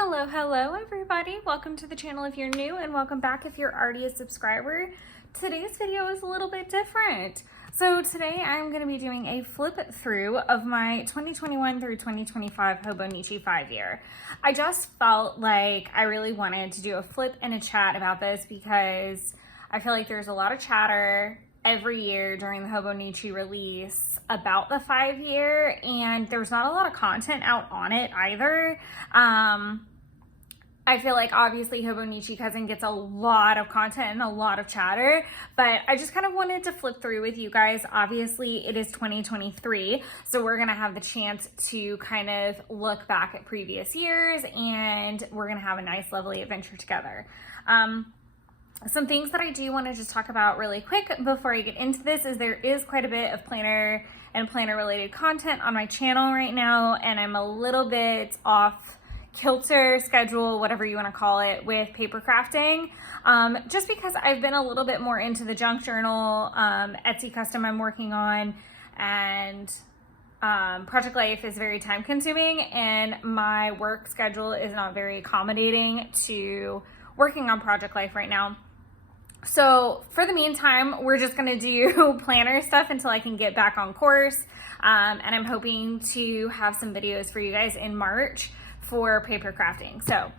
Hello everybody. Welcome to the channel if you're new, and welcome back if you're already a subscriber. Today's video is a little bit different. So today I'm going to be doing a flip through of my 2021 through 2025 Hobonichi 5-year. I just felt like I really wanted to do a flip and a chat about this because I feel like there's a lot of chatter every year during the Hobonichi release about the 5-year, and there's not a lot of content out on it either. I feel like obviously Hobonichi Cousin gets a lot of content and a lot of chatter, but I just kind of wanted to flip through with you guys. Obviously it is 2023, so we're gonna have the chance to kind of look back at previous years, and we're gonna have a nice lovely adventure together. Some things that I do want to just talk about really quick before I get into this is there is quite a bit of planner and planner related content on my channel right now, and I'm a little bit off kilter schedule, whatever you want to call it, with paper crafting, just because I've been a little bit more into the junk journal, Etsy custom I'm working on, and Project Life is very time consuming, and my work schedule is not very accommodating to working on Project Life right now. So for the meantime, we're just gonna do planner stuff until I can get back on course. And I'm hoping to have some videos for you guys in March for paper crafting. So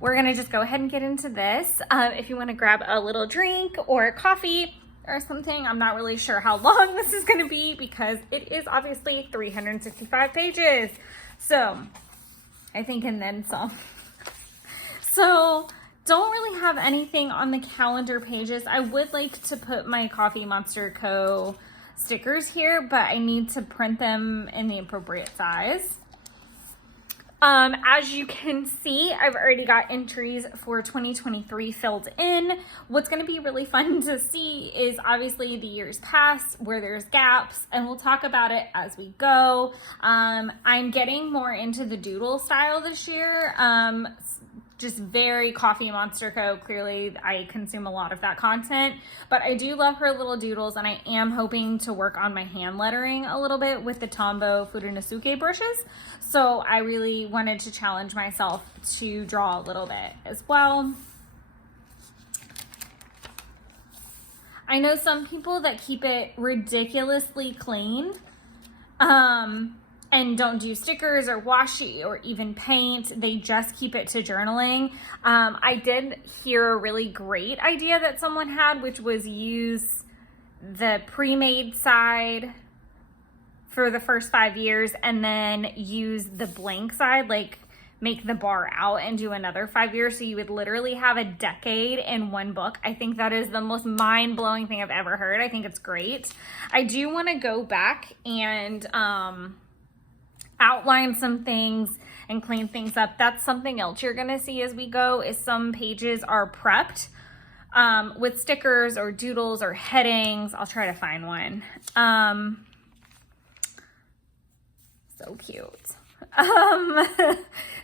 we're gonna just go ahead and get into this. If you wanna grab a little drink or coffee or something, I'm not really sure how long this is gonna be because it is obviously 365 pages. So I think, and then some. So don't really have anything on the calendar pages. I would like to put my Coffee Monster Co. stickers here, but I need to print them in the appropriate size. As you can see, I've already got entries for 2023 filled in. What's going to be really fun to see is obviously the years past where there's gaps, and we'll talk about it as we go. I'm getting more into the doodle style this year. Just very Coffee Monster Co. Clearly, I consume a lot of that content, but I do love her little doodles, and I am hoping to work on my hand lettering a little bit with the Tombow Furunosuke brushes. So I really wanted to challenge myself to draw a little bit as well. I know some people that keep it ridiculously clean, and don't do stickers or washi or even paint. They just keep it to journaling. I did hear a really great idea that someone had, which was use the pre-made side for the first 5 years and then use the blank side, like make the bar out and do another 5 years. So you would literally have a decade in one book. I think that is the most mind-blowing thing I've ever heard. I think it's great. I do want to go back and outline some things and clean things up. That's something else you're gonna see as we go, is some pages are prepped with stickers or doodles or headings. I'll try to find one. So cute.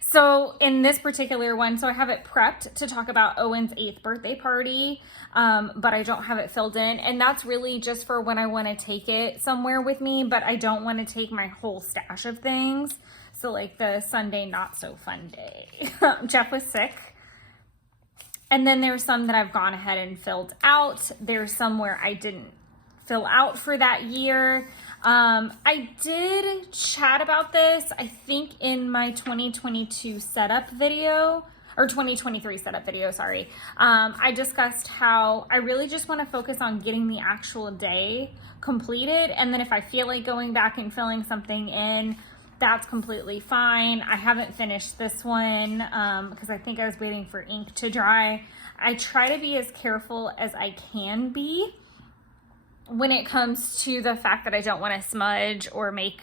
So in this particular one, so I have it prepped to talk about Owen's 8th birthday party, but I don't have it filled in. And that's really just for when I want to take it somewhere with me, but I don't want to take my whole stash of things. So like the Sunday not so fun day. Jeff was sick. And then there's some that I've gone ahead and filled out. There's some where I didn't fill out for that year. I did chat about this, I think in my 2022 setup video, or 2023 setup video, sorry. I discussed how I really just want to focus on getting the actual day completed. And then if I feel like going back and filling something in, that's completely fine. I haven't finished this one because I think I was waiting for ink to dry. I try to be as careful as I can be when it comes to the fact that I don't want to smudge or make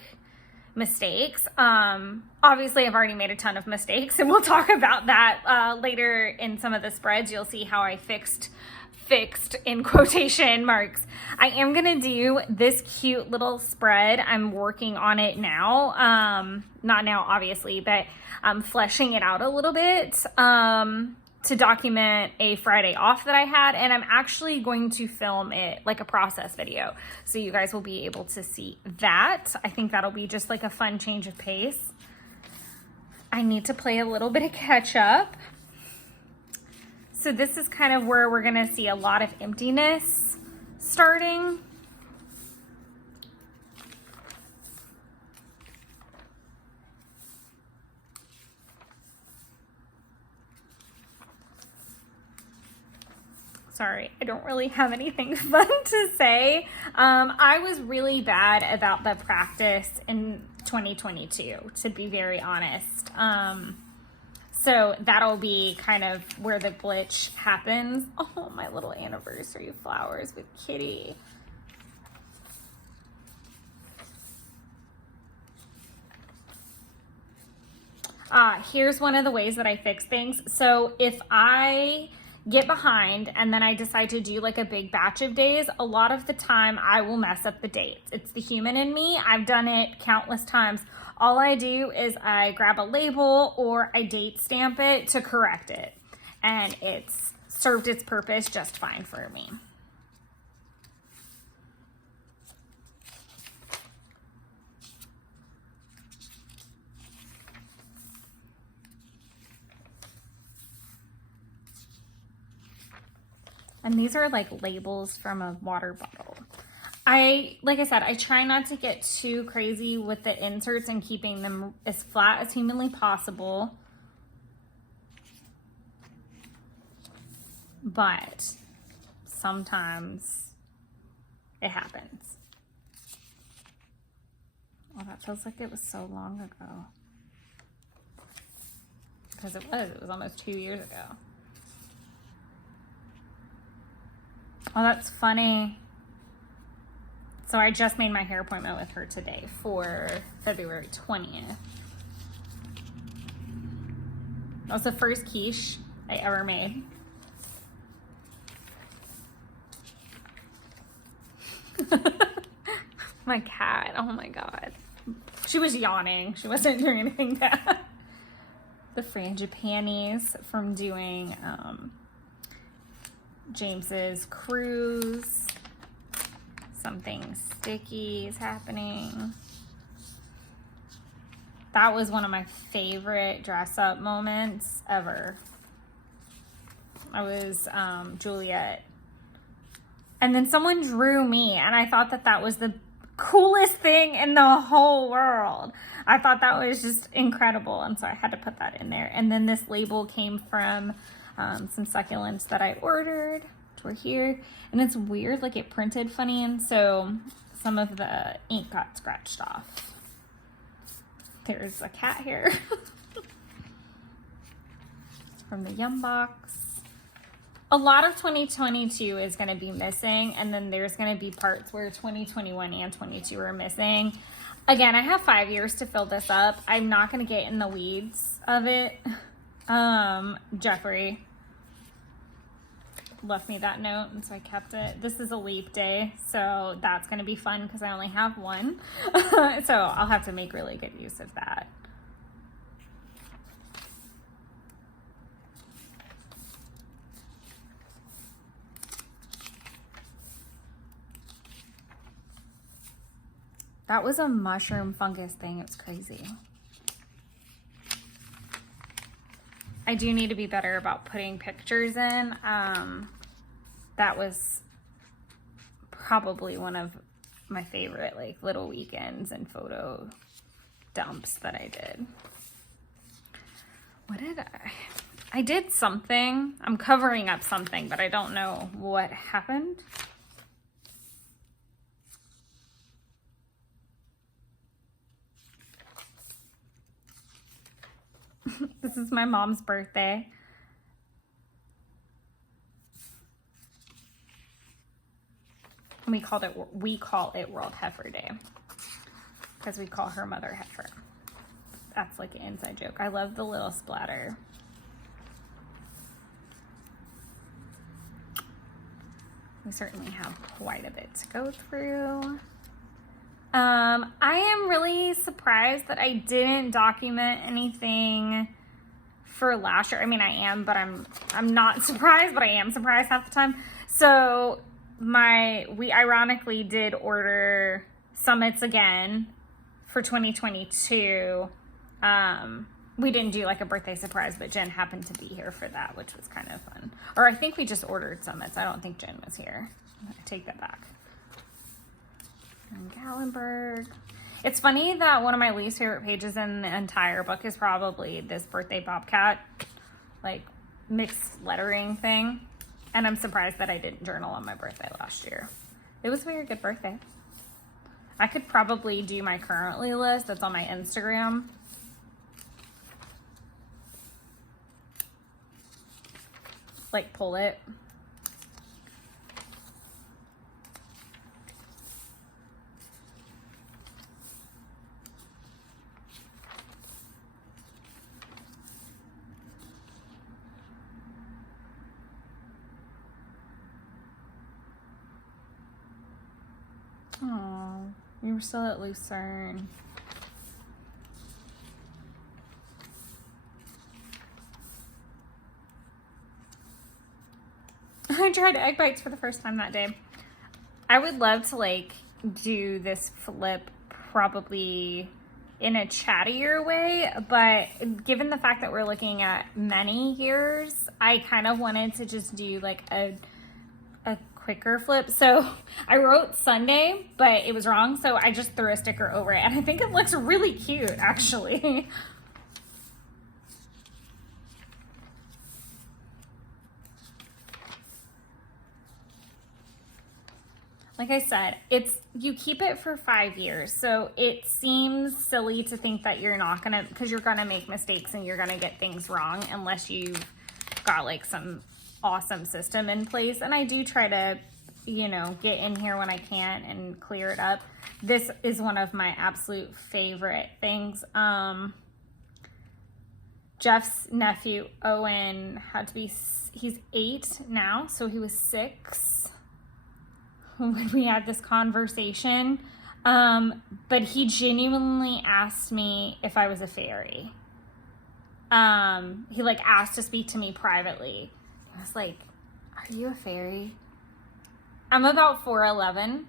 mistakes. Obviously I've already made a ton of mistakes, and we'll talk about that later in some of the spreads. You'll see how I fixed in quotation marks. I am gonna do this cute little spread. I'm working on it now. Not now obviously, but I'm fleshing it out a little bit to document a Friday off that I had, and I'm actually going to film it like a process video, so you guys will be able to see that. I think that'll be just like a fun change of pace. I need to play a little bit of catch up. So this is kind of where we're gonna see a lot of emptiness starting. Sorry, I don't really have anything fun to say. I was really bad about the practice in 2022, to be very honest. So that'll be kind of where the glitch happens. Oh, my little anniversary flowers with Kitty. Here's one of the ways that I fix things. So if I get behind and then I decide to do like a big batch of days, a lot of the time I will mess up the dates. It's the human in me. I've done it countless times. All I do is I grab a label or I date stamp it to correct it. And it's served its purpose just fine for me. And these are like labels from a water bottle. Like I said, I try not to get too crazy with the inserts and keeping them as flat as humanly possible. But sometimes it happens. Oh, that feels like it was so long ago. Because it was almost 2 years ago. Oh, that's funny. So I just made my hair appointment with her today for February 20th. That was the first quiche I ever made. My cat, oh my God. She was yawning. She wasn't doing anything bad. The frangipanis from doing James's cruise. Something sticky is happening. That was one of my favorite dress up moments ever. I was Juliet. And then someone drew me and I thought that that was the coolest thing in the whole world. I thought that was just incredible. And so I had to put that in there. And then this label came from some succulents that I ordered. We're here, and it's weird, like it printed funny, and so some of the ink got scratched off. There's a cat hair from the Yum box. A lot of 2022 is going to be missing, and then there's going to be parts where 2021 and 22 are missing. Again, I have 5 years to fill this up. I'm not going to get in the weeds of it. Jeffrey left me that note, and so I kept it. This is a leap day, so that's going to be fun because I only have one. So I'll have to make really good use of that. That was a mushroom fungus thing. It was crazy. I do need to be better about putting pictures in. That was probably one of my favorite like little weekends and photo dumps that I did. What did I did something. I'm covering up something, but I don't know what happened. This is my mom's birthday. And we call it World Heifer Day because we call her Mother Heifer. That's like an inside joke. I love the little splatter. We certainly have quite a bit to go through. I am really surprised that I didn't document anything for last year. I mean, I am, but I'm not surprised, but I am surprised half the time. So we ironically did order summits again for 2022. we didn't do like a birthday surprise, but Jen happened to be here for that, which was kind of fun. Or I think we just ordered summits. I don't think Jen was here. I take that back. And Gallenberg. It's funny that one of my least favorite pages in the entire book is probably this birthday bobcat, like mixed lettering thing. And I'm surprised that I didn't journal on my birthday last year. It was a very good birthday. I could probably do my currently list that's on my Instagram. Like pull it. Oh, you were still at Lucerne. I tried egg bites for the first time that day. I would love to like do this flip probably in a chattier way, but given the fact that we're looking at many years, I kind of wanted to just do like a quicker flip. So I wrote Sunday, but it was wrong, so I just threw a sticker over it, and I think it looks really cute actually. Like I said, you keep it for 5 years. So it seems silly to think that you're not gonna, because you're gonna make mistakes and you're gonna get things wrong unless you've got like some awesome system in place. And I do try to, you know, get in here when I can and clear it up. This is one of my absolute favorite things. Jeff's nephew, Owen, he's 8 now, so he was 6 when we had this conversation, but he genuinely asked me if I was a fairy. He like asked to speak to me privately. I was like, are you a fairy? I'm about 4'11",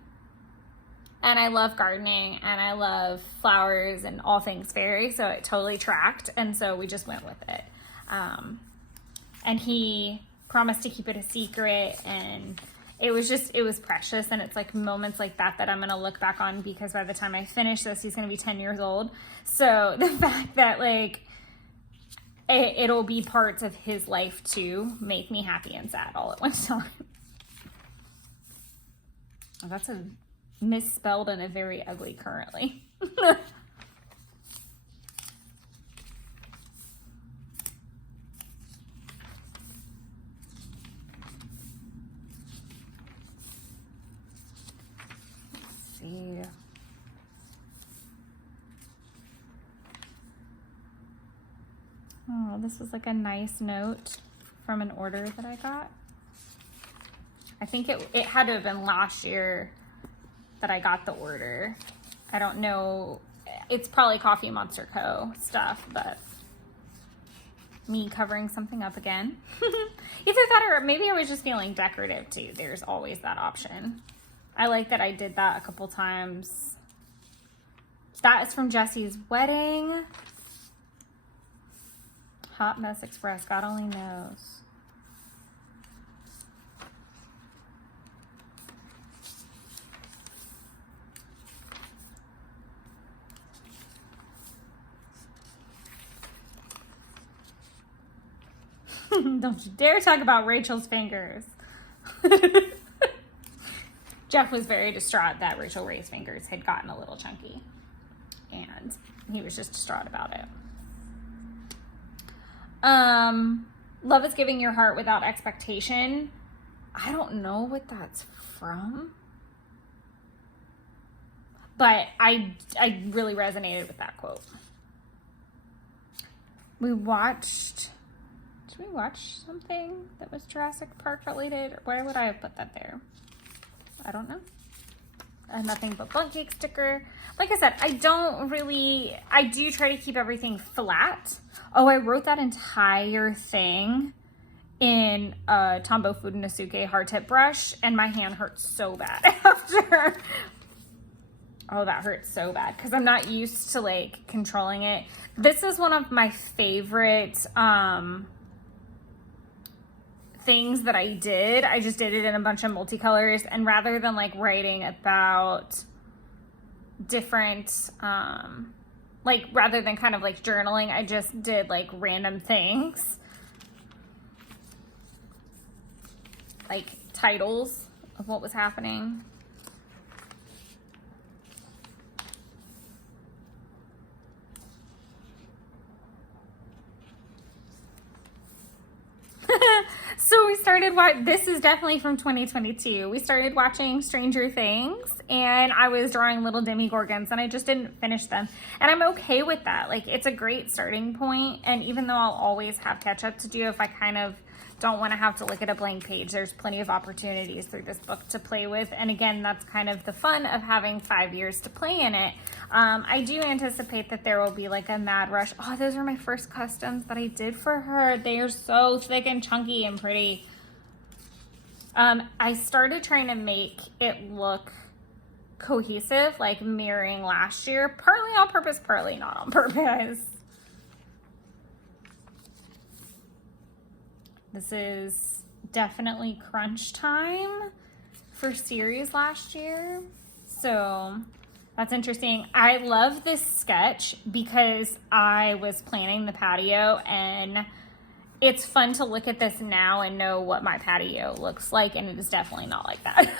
and I love gardening, and I love flowers and all things fairy, so it totally tracked, and so we just went with it. And he promised to keep it a secret, and it was precious. And it's like moments like that I'm going to look back on, because by the time I finish this, he's going to be 10 years old. So the fact that like it'll be parts of his life too make me happy and sad all at one time. Oh, that's a misspelled and a very ugly currently. See. Oh, this was like a nice note from an order that I got. I think it had to have been last year that I got the order. I don't know. It's probably Coffee Monster Co. stuff, but me covering something up again. Either that or maybe I was just feeling decorative too. There's always that option. I like that I did that a couple times. That is from Jesse's wedding. Hot Mess Express, God only knows. Don't you dare talk about Rachel's fingers. Jeff was very distraught that Rachel Ray's fingers had gotten a little chunky, and he was just distraught about it. Love is giving your heart without expectation. I don't know what that's from, but I really resonated with that quote. Did we watch something that was Jurassic Park related? Why would I have put that there? I don't know. Nothing but bug cake sticker. Like I said, I do try to keep everything flat. Oh, I wrote that entire thing in a Tombow Food Nasuke hard tip brush, and my hand hurt so bad after. Oh, that hurts so bad because I'm not used to like controlling it. This is one of my favorite things that I did. I just did it in a bunch of multicolors, and rather than like writing about different like rather than kind of like journaling, I just did like random things, like titles of what was happening. So we started this is definitely from 2022. We started watching Stranger Things, and I was drawing little demigorgons, and I just didn't finish them. And I'm okay with that. Like, it's a great starting point, and even though I'll always have catch up to do if I kind of don't want to have to look at a blank page, there's plenty of opportunities through this book to play with. And again, that's kind of the fun of having 5 years to play in it. I do anticipate that there will be like a mad rush. Oh, those are my first customs that I did for her. They are so thick and chunky and pretty. I started trying to make it look cohesive, like mirroring last year, partly on purpose, partly not on purpose. This is definitely crunch time for series last year. So that's interesting. I love this sketch because I was planning the patio, and it's fun to look at this now and know what my patio looks like, and it is definitely not like that.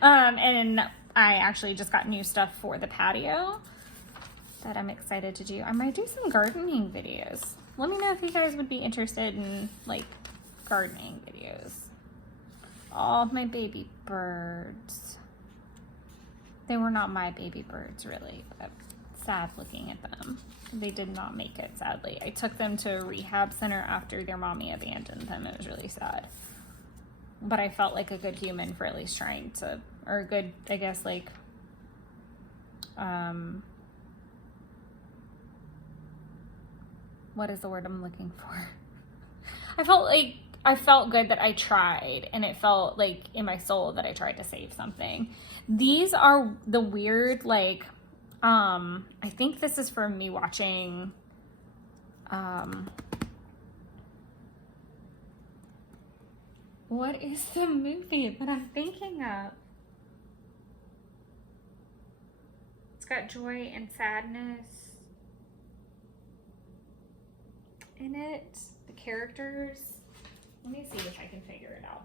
And I actually just got new stuff for the patio that I'm excited to do. I might do some gardening videos. Let me know if you guys would be interested in like gardening videos. All my baby birds. They were not my baby birds, really, but sad looking at them. They did not make it, sadly. I took them to a rehab center after their mommy abandoned them. It was really sad. But I felt like a good human for at least trying to, or a good, I guess, like, what is the word I'm looking for? I felt good that I tried, and it felt like in my soul that I tried to save something. These are the weird, like, I think this is from me watching, what is the movie that I'm thinking of? It's got joy and sadness in it. The characters. Let me see if I can figure it out,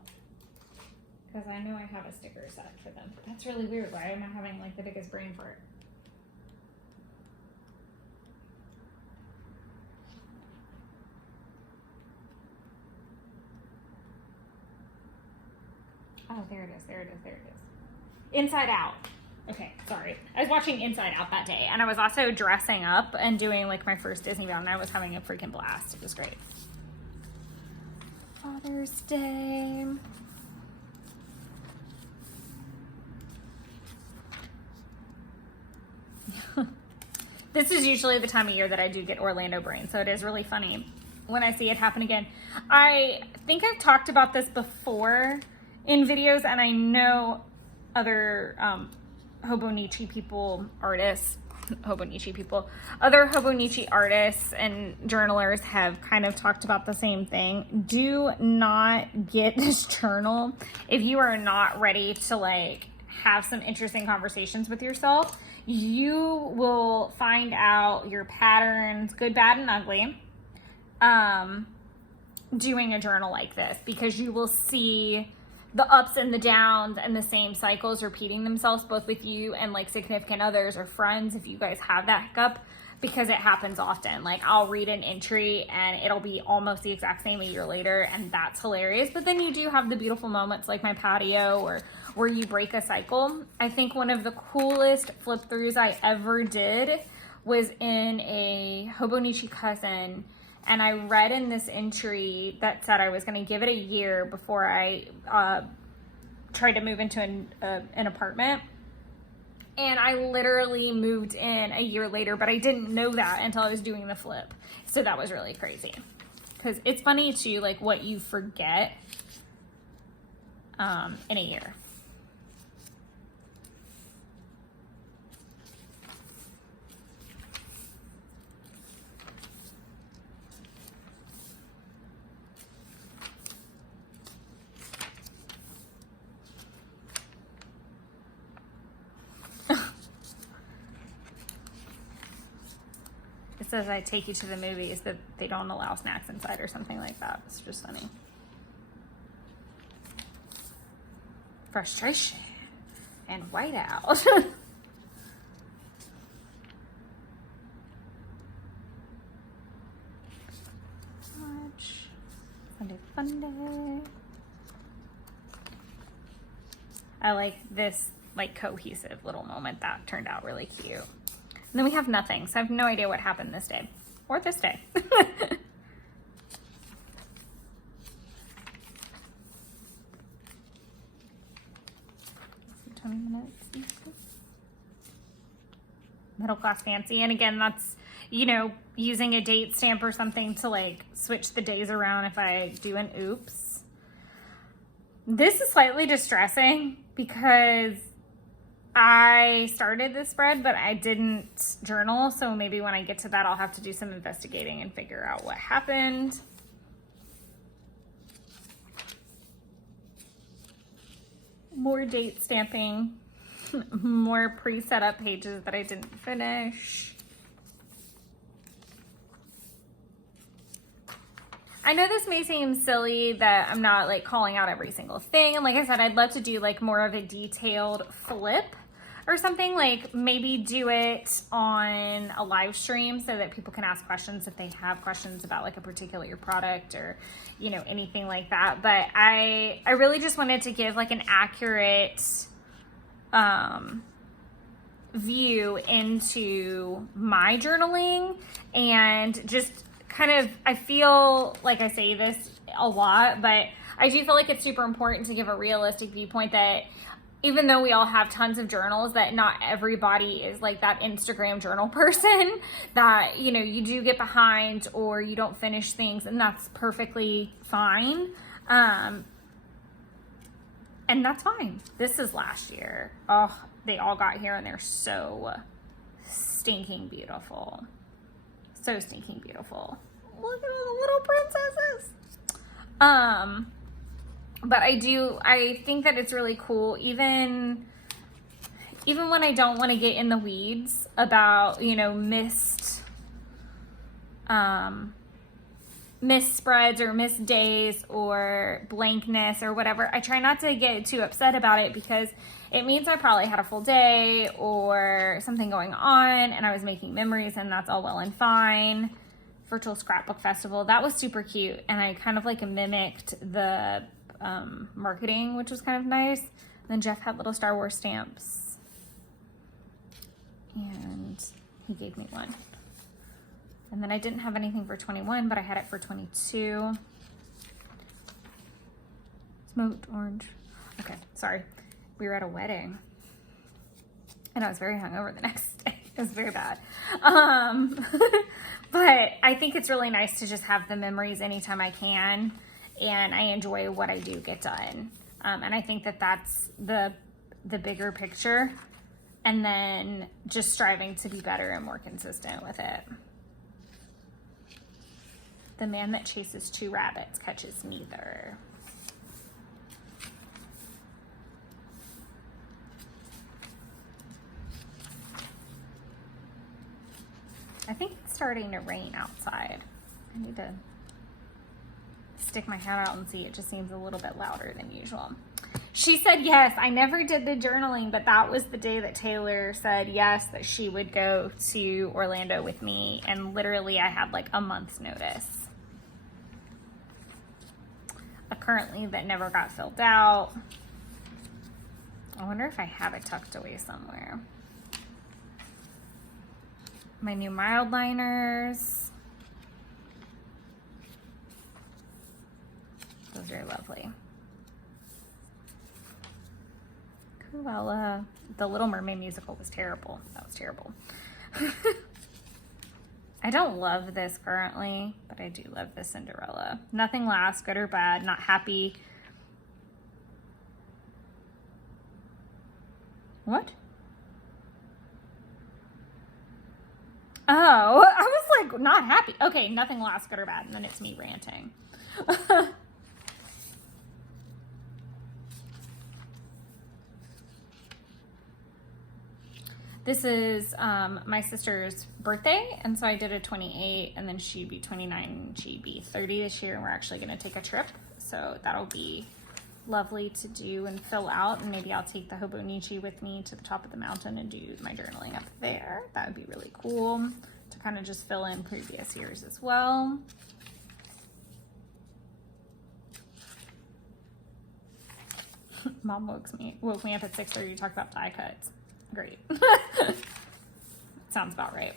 because I know I have a sticker set for them. That's really weird. Why am I having like the biggest brain fart? Oh, there it is. There it is. There it is. Inside Out. Okay, sorry. I was watching Inside Out that day, and I was also dressing up and doing like my first Disney bound, and I was having a freaking blast. It was great. Father's Day. This is usually the time of year that I do get Orlando brain, so it is really funny when I see it happen again. I think I've talked about this before in videos, and I know other Hobonichi people, artists, other Hobonichi artists and journalers have kind of talked about the same thing. Do not get this journal if you are not ready to like have some interesting conversations with yourself. You will find out your patterns, good, bad, and ugly, doing a journal like this, because you will see the ups and the downs and the same cycles repeating themselves, both with you and like significant others or friends, if you guys have that hiccup, because it happens often. Like, I'll read an entry and it'll be almost the exact same a year later, and that's hilarious. But then you do have the beautiful moments like my patio, or where you break a cycle. I think one of the coolest flip throughs I ever did was in a Hobonichi cousin, and I read in this entry that said I was going to give it a year before I tried to move into an apartment. And I literally moved in a year later, but I didn't know that until I was doing the flip. So that was really crazy. Because it's funny too, like what you forget in a year. says I take you to the movies that they don't allow snacks inside or something like that. It's just funny. Frustration and whiteout. Fun day. I like this like cohesive little moment. That turned out really cute. And then we have nothing, so I have no idea what happened this day or this day. 20 minutes. Middle class fancy. And again, that's, you know, using a date stamp or something to like switch the days around if I do an oops. This is slightly distressing because I started this spread, but I didn't journal. So maybe when I get to that, I'll have to do some investigating and figure out what happened. More date stamping, more pre-set up pages that I didn't finish. I know this may seem silly that I'm not like calling out every single thing. And like I said, I'd love to do like more of a detailed flip or something, like maybe do it on a live stream so that people can ask questions if they have questions about like a particular product or, you know, anything like that. But I really just wanted to give like an accurate view into my journaling, and just kind of, I feel like I say this a lot, but I do feel like it's super important to give a realistic viewpoint that even though we all have tons of journals, that not everybody is like that Instagram journal person, that, you know, you do get behind or you don't finish things, and that's perfectly fine. And that's fine. This is last year. Oh, they all got here and they're so stinking beautiful. So stinking beautiful. Look at all the little princesses. But I think that it's really cool, even when I don't want to get in the weeds about, you know, missed spreads or missed days or blankness or whatever. I try not to get too upset about it, because it means I probably had a full day or something going on and I was making memories, and that's all well and fine. Virtual Scrapbook Festival, that was super cute, and I kind of like mimicked the marketing, which was kind of nice. And then Jeff had little Star Wars stamps, and he gave me one. And then I didn't have anything for 21, but I had it for 22. Smoked orange. Okay, sorry. We were at a wedding, and I was very hungover the next day. It was very bad. But I think it's really nice to just have the memories anytime I can, and I enjoy what I do get done. And I think that that's the bigger picture, and then just striving to be better and more consistent with it. The man that chases two rabbits catches neither. I think it's starting to rain outside. I need to stick my hat out and see. It just seems a little bit louder than usual. She said yes. I never did the journaling, but that was the day that Taylor said yes, that she would go to Orlando with me, and literally I had like a month's notice. Currently that never got filled out. I wonder if I have it tucked away somewhere. My new mild liners. Those are lovely. Cruella. The Little Mermaid musical was terrible. That was terrible. I don't love this currently, but I do love the Cinderella. Nothing lasts, good or bad, not happy. What? Oh, I was like, not happy. Okay, nothing lasts, good or bad, and then it's me ranting. This is my sister's birthday, and so I did a 28, and then she'd be 29, and she'd be 30 this year, and we're actually going to take a trip, so that'll be lovely to do and fill out, and maybe I'll take the Hobonichi with me to the top of the mountain and do my journaling up there. That would be really cool to kind of just fill in previous years as well. Mom woke me up at 6:30 to talk about die cuts. Great. Sounds about right.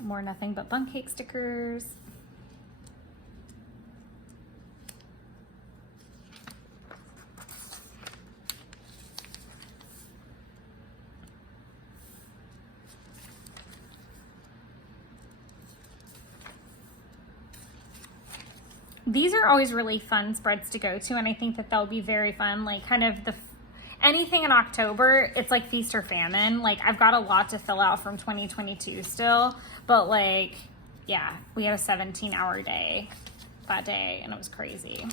More nothing but bun cake stickers. These are always really fun spreads to go to, and I think that they'll be very fun. Like kind of anything in October, it's like feast or famine. Like I've got a lot to fill out from 2022 still, but like, yeah, we had a 17-hour day that day, and it was crazy.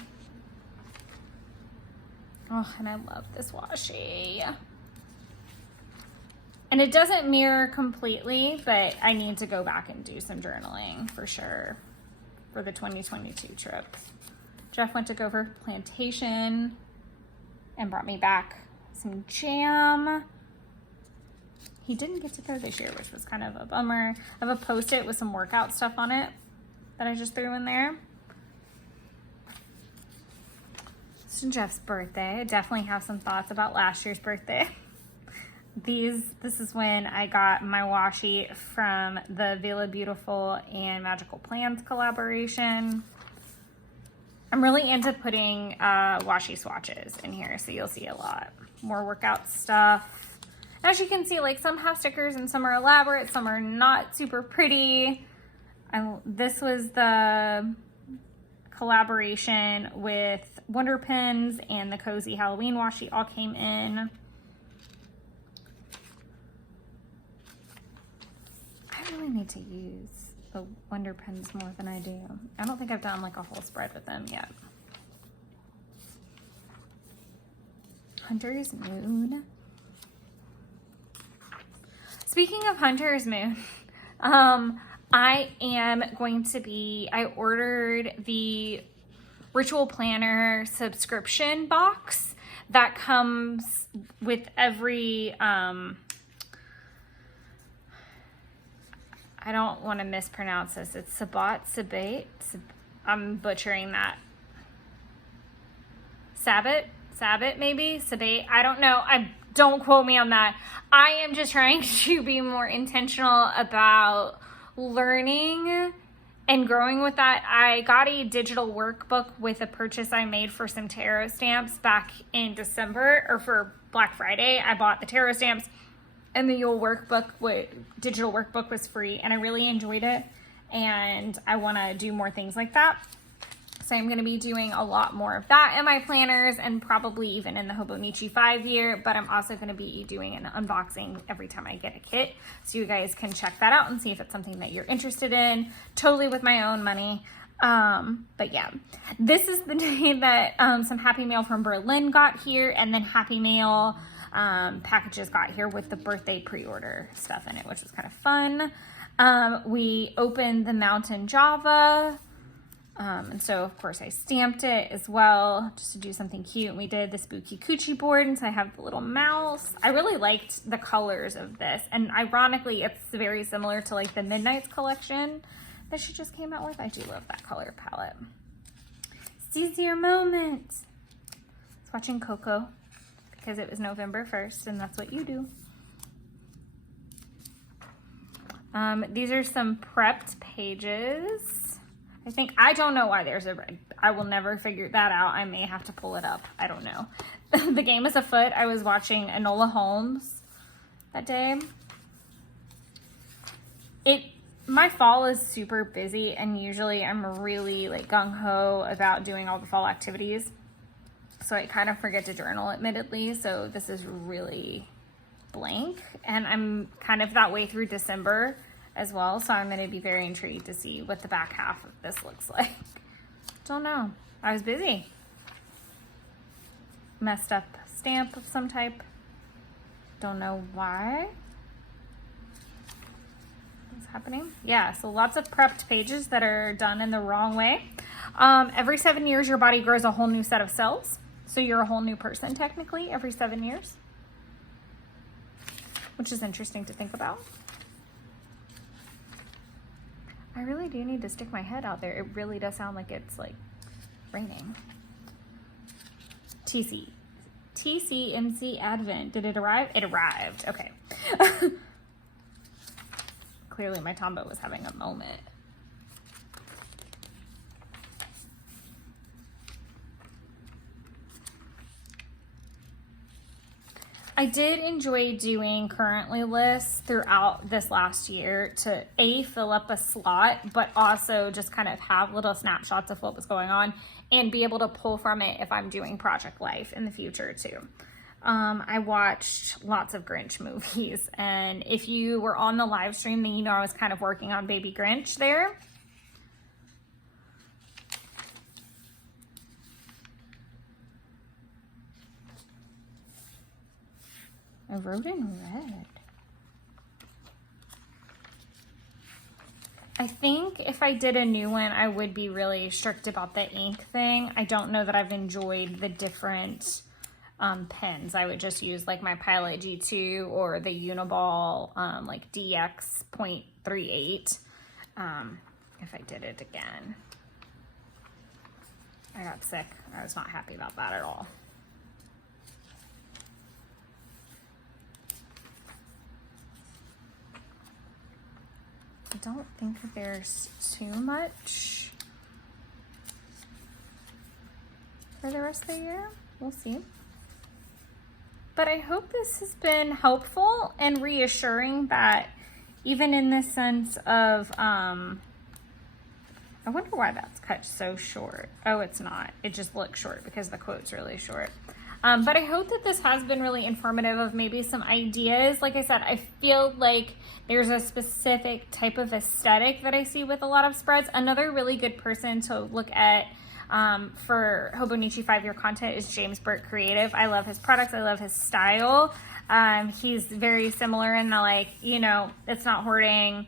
Oh, and I love this washi. And it doesn't mirror completely, but I need to go back and do some journaling for sure for the 2022 trip. Jeff went to Gopher Plantation and brought me back some jam. He didn't get to go this year, which was kind of a bummer. I have a Post-it with some workout stuff on it that I just threw in there. It's Jeff's birthday. I definitely have some thoughts about last year's birthday. This is when I got my washi from the Vela Beautiful and Magical Plants collaboration. I'm really into putting washi swatches in here, so you'll see a lot more workout stuff. As you can see, like some have stickers and some are elaborate, some are not super pretty. This was the collaboration with Wonder Pins and the Cozy Halloween washi all came in. I really need to use the Wonder Pens more than I do. I don't think I've done like a whole spread with them yet. Hunter's Moon. Speaking of Hunter's Moon, I ordered the Ritual Planner subscription box that comes with every, I don't want to mispronounce this. It's Sabbat. I'm butchering that. Sabbat maybe? Sabbat. I don't know. Don't quote me on that. I am just trying to be more intentional about learning and growing with that. I got a digital workbook with a purchase I made for some tarot stamps back in December, or for Black Friday. I bought the tarot stamps. And the Yule workbook, digital workbook, was free, and I really enjoyed it, and I want to do more things like that. So I'm going to be doing a lot more of that in my planners, and probably even in the Hobonichi 5-year, but I'm also going to be doing an unboxing every time I get a kit, so you guys can check that out and see if it's something that you're interested in, totally with my own money. But yeah, this is the day that some Happy Mail from Berlin got here, and then Happy Mail packages got here with the birthday pre-order stuff in it, which was kind of fun. We opened the Mountain Java, and so of course I stamped it as well just to do something cute. And we did the Spooky Coochie board, and so I have the little mouse. I really liked the colors of this, and ironically it's very similar to like the Midnight's collection that she just came out with. I do love that color palette. Seize your moment. I was watching Coco because it was November 1st, and that's what you do. These are some prepped pages. I don't know why there's I will never figure that out. I may have to pull it up. I don't know. The Game is Afoot. I was watching Enola Holmes that day. My fall is super busy, and usually I'm really like gung-ho about doing all the fall activities. So I kind of forget to journal, admittedly. So this is really blank, and I'm kind of that way through December as well. So I'm going to be very intrigued to see what the back half of this looks like. Don't know. I was busy. Messed up stamp of some type. Don't know why. What's happening? Yeah, so lots of prepped pages that are done in the wrong way. Every 7 years, your body grows a whole new set of cells. So you're a whole new person, technically, every 7 years. Which is interesting to think about. I really do need to stick my head out there. It really does sound like it's like raining. TCMC Advent. Did it arrive? It arrived. Okay. Clearly my Tombow was having a moment. I did enjoy doing currently lists throughout this last year to fill up a slot, but also just kind of have little snapshots of what was going on and be able to pull from it if I'm doing Project Life in the future too. I watched lots of Grinch movies, and if you were on the live stream, then you know I was kind of working on Baby Grinch there. I wrote in red. I think if I did a new one, I would be really strict about the ink thing. I don't know that I've enjoyed the different pens. I would just use like my Pilot G2 or the Uniball like DX.38 if I did it again. I got sick. I was not happy about that at all. I don't think that there's too much for the rest of the year. We'll see. But I hope this has been helpful and reassuring that even in the sense of, I wonder why that's cut so short. Oh, it's not. It just looks short because the quote's really short. But I hope that this has been really informative of maybe some ideas. Like I said, I feel like there's a specific type of aesthetic that I see with a lot of spreads. Another really good person to look at for Hobonichi 5-year content is James Burt Creative. I love his products. I love his style. He's very similar in the, like, you know, it's not hoarding.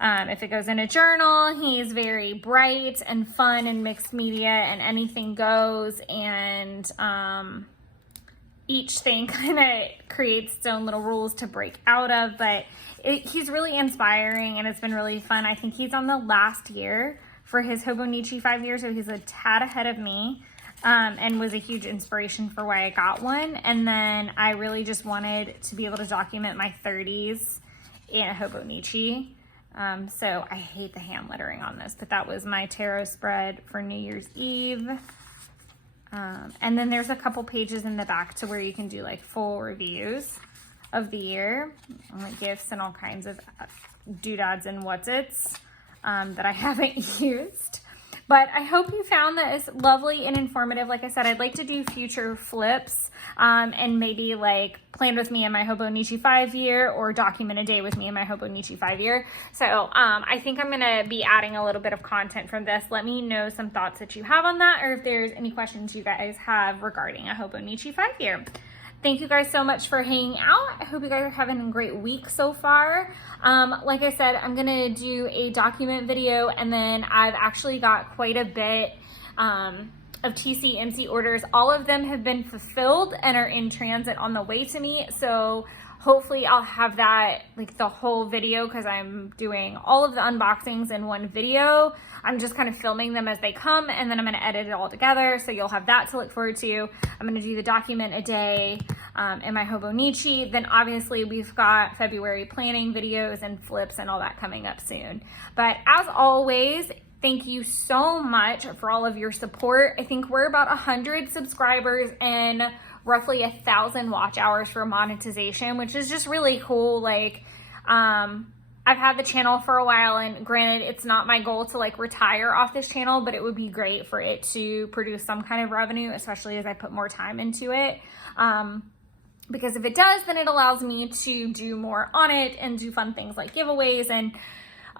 If it goes in a journal, he's very bright and fun and mixed media and anything goes, and each thing kind of creates its own little rules to break out of, but he's really inspiring and it's been really fun. I think he's on the last year for his Hobonichi 5 years, so he's a tad ahead of me, and was a huge inspiration for why I got one. And then I really just wanted to be able to document my 30s in a Hobonichi. So I hate the hand lettering on this, but that was my tarot spread for New Year's Eve. And then there's a couple pages in the back to where you can do like full reviews of the year, like gifts and all kinds of doodads and what's-its that I haven't used. But I hope you found this lovely and informative. Like I said, I'd like to do future flips and maybe like plan with me in my Hobonichi 5-year or document a day with me in my Hobonichi 5-year. So I think I'm going to be adding a little bit of content from this. Let me know some thoughts that you have on that, or if there's any questions you guys have regarding a Hobonichi 5-year. Thank you guys so much for hanging out. I hope you guys are having a great week so far. Like I said, I'm gonna do a document video, and then I've actually got quite a bit of TCMC orders. All of them have been fulfilled and are in transit on the way to me. So hopefully I'll have that, like the whole video, because I'm doing all of the unboxings in one video. I'm just kind of filming them as they come, and then I'm going to edit it all together. So you'll have that to look forward to. I'm going to do the document a day in my Hobonichi. Then obviously we've got February planning videos and flips and all that coming up soon. But as always, thank you so much for all of your support. I think we're about 100 subscribers and roughly 1,000 watch hours for monetization, which is just really cool. Like, I've had the channel for a while, and granted, it's not my goal to like retire off this channel, but it would be great for it to produce some kind of revenue, especially as I put more time into it. Because if it does, then it allows me to do more on it and do fun things like giveaways and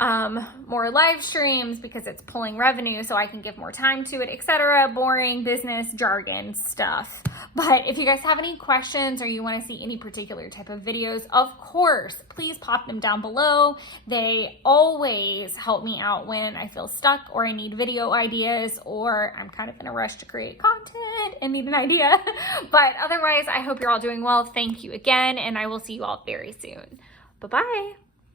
more live streams because it's pulling revenue so I can give more time to it, etc. Boring business jargon stuff. But if you guys have any questions or you want to see any particular type of videos, of course, please pop them down below. They always help me out when I feel stuck or I need video ideas or I'm kind of in a rush to create content and need an idea. But otherwise, I hope you're all doing well. Thank you again, and I will see you all very soon. Bye-bye.